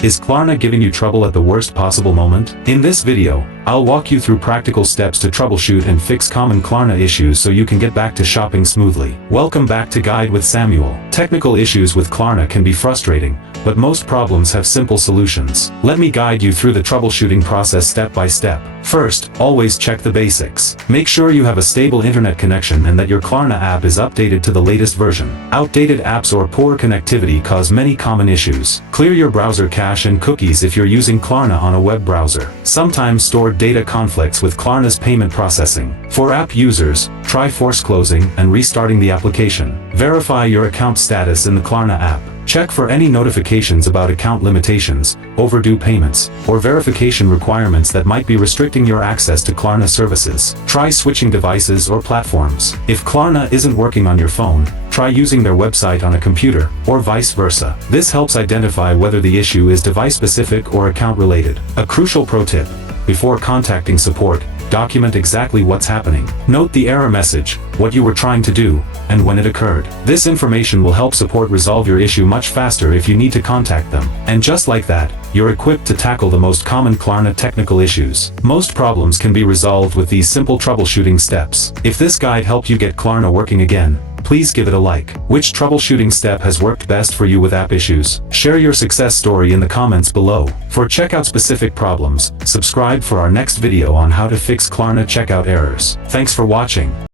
Is Klarna giving you trouble at the worst possible moment? In this video, I'll walk you through practical steps to troubleshoot and fix common Klarna issues so you can get back to shopping smoothly. Welcome back to Guide with Samuel. Technical issues with Klarna can be frustrating, but most problems have simple solutions. Let me guide you through the troubleshooting process step by step. First, always check the basics. Make sure you have a stable internet connection and that your Klarna app is updated to the latest version. Outdated apps or poor connectivity cause many common issues. Clear your browser cache and cookies if you're using Klarna on a web browser. Sometimes stored data conflicts with Klarna's payment processing. For app users, try force closing and restarting the application. Verify your account status in the Klarna app. Check for any notifications about account limitations, overdue payments, or verification requirements that might be restricting your access to Klarna services. Try switching devices or platforms. If Klarna isn't working on your phone, try using their website on a computer, or vice versa. This helps identify whether the issue is device-specific or account-related. A crucial pro tip: before contacting support, document exactly what's happening. Note the error message, what you were trying to do, and when it occurred. This information will help support resolve your issue much faster if you need to contact them. And just like that, you're equipped to tackle the most common Klarna technical issues. Most problems can be resolved with these simple troubleshooting steps. If this guide helped you get Klarna working again, please give it a like. Which troubleshooting step has worked best for you with app issues? Share your success story in the comments below. For checkout-specific problems, subscribe for our next video on how to fix Klarna checkout errors. Thanks for watching.